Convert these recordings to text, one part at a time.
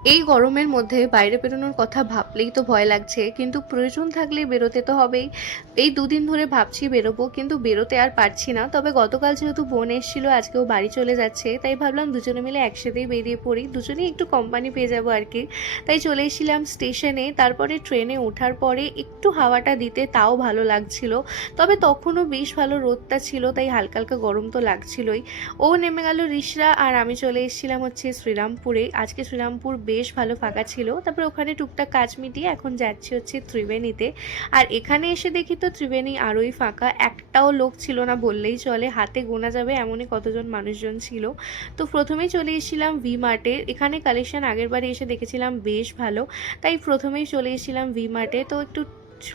এই গরমের মধ্যে বাইরে বেরোনোর কথা ভাবলেই তো ভয় লাগছে, কিন্তু প্রয়োজন থাকলে বেরোতে তো হবেই। এই দুদিন ধরে ভাবছি বেরোবো, কিন্তু বেরোতে আর পারছি না। তবে গতকাল যেহেতু বোন এসেছিল, আজকেও বাড়ি চলে যাচ্ছে, তাই ভাবলাম দুজনে মিলে একসাথেই বেরিয়ে পড়ি, দুজনেই একটু কোম্পানি পেয়ে যাবো আর কি। তাই চলে এসেছিলাম স্টেশনে। তারপরে ট্রেনে ওঠার পরে একটু হাওয়াটা দিতে তাও ভালো লাগছিল। তবে তখনও বেশ ভালো রোদটা ছিল, তাই হালকা হালকা গরম তো লাগছিলই। ও নেমে গেল রিষড়া, আর আমি চলে এসেছিলাম হচ্ছে শ্রীরামপুরে। আজকে শ্রীরামপুর বেশ ভালো ফাঁকা ছিল। তারপরে ওখানে টুকটাক কাজ মিটিয়ে এখন যাচ্ছি হচ্ছে ত্রিবেণীতে। আর এখানে এসে দেখি তো ত্রিবেণী আরোই ফাঁকা, একটাও লোক ছিল না বললেই চলে, হাতে গোনা যাবে এমনই কতজন মানুষজন ছিল। তো প্রথমেই চলে এসেছিলাম ভি মার্টে। এখানে কালেকশন আগের বারে এসে দেখেছিলাম বেশ ভালো, তাই প্রথমেই চলে এসেছিলাম ভি মার্টে। তো একটু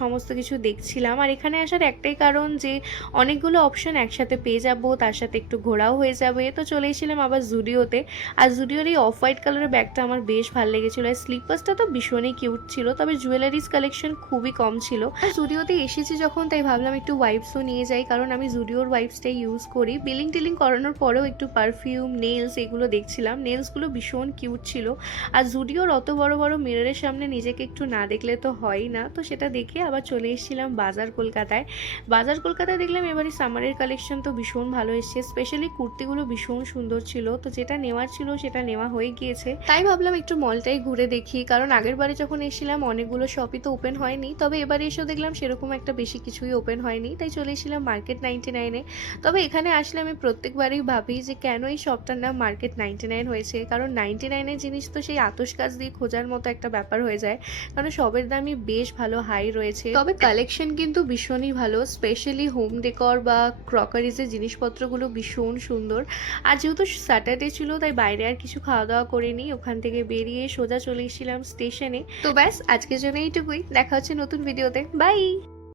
সমস্ত কিছু দেখছিলাম। আর এখানে আসার একটাই কারণ যে অনেকগুলো অপশন একসাথে পেয়ে যাব, তার সাথে একটু ঘোরাও হয়ে যাবে। তো চলে এসেছিলাম আবার জুডিওতে। আর জুডিওর এই অফ হোয়াইট কালারের ব্যাগটা আমার বেশ ভালো লেগেছিলো। আর স্লিপার্সটা তো ভীষণই কিউট ছিল, তবে জুয়েলারিজ কালেকশন খুবই কম ছিল। আর জুডিওতে এসেছি যখন, তাই ভাবলাম একটু ওয়াইপসও নিয়ে যাই, কারণ আমি জুডিওর ওয়াইপসটাই ইউজ করি। বিলিং টিলিং করানোর পরেও একটু পারফিউম, নেলস এগুলো দেখছিলাম। নেলসগুলো ভীষণ কিউট ছিল। আর জুডিওর অত বড় বড় মিররের সামনে নিজেকে একটু না দেখলে তো হয়ই না, তো সেটা দেখে আবার চলে এসেছিলাম বাজার কলকাতায়। বাজার কলকাতায় দেখলাম এবারে সামারের কালেকশন তো ভীষণ ভালো এসেছে, স্পেশালি কুর্তিগুলো ভীষণ সুন্দর ছিল। তো যেটা নেওয়ার ছিল সেটা নেওয়া হয়ে গিয়েছে, তাই ভাবলাম একটু মলটাই ঘুরে দেখি, কারণ আগের বারে যখন এসেছিলাম অনেকগুলো শপই তো ওপেন হয়নি। তবে এবারে এসেও দেখলাম সেরকম একটা বেশি কিছুই ওপেন হয়নি, তাই চলে এসেছিলাম মার্কেট 99-এ। তবে এখানে আসলে আমি প্রত্যেকবারই ভাবি যে কেন এই শপটার নাম মার্কেট 99 হয়েছে, কারণ 99-এর জিনিস তো সেই আতশ কাজ দিয়ে খোঁজার মতো একটা ব্যাপার হয়ে যায়, কারণ সবের দামই বেশ ভালো হাই রয়েছে। তবে কালেকশন কিন্তু ভীষণই ভালো, স্পেশালি হোম ডেকর বা ক্রকারিজের জিনিসপত্রগুলো ভীষণ সুন্দর। আর যেহেতু স্যাটারডে ছিল, তাই বাইরে আর কিছু খাওয়া দাওয়া করিনি। ওখান থেকে বেরিয়ে সোজা চলে এসেছিলাম স্টেশনে। তো ব্যাস, আজকের জন্য এইটুকুই। দেখা হচ্ছে নতুন ভিডিওতে। বাই।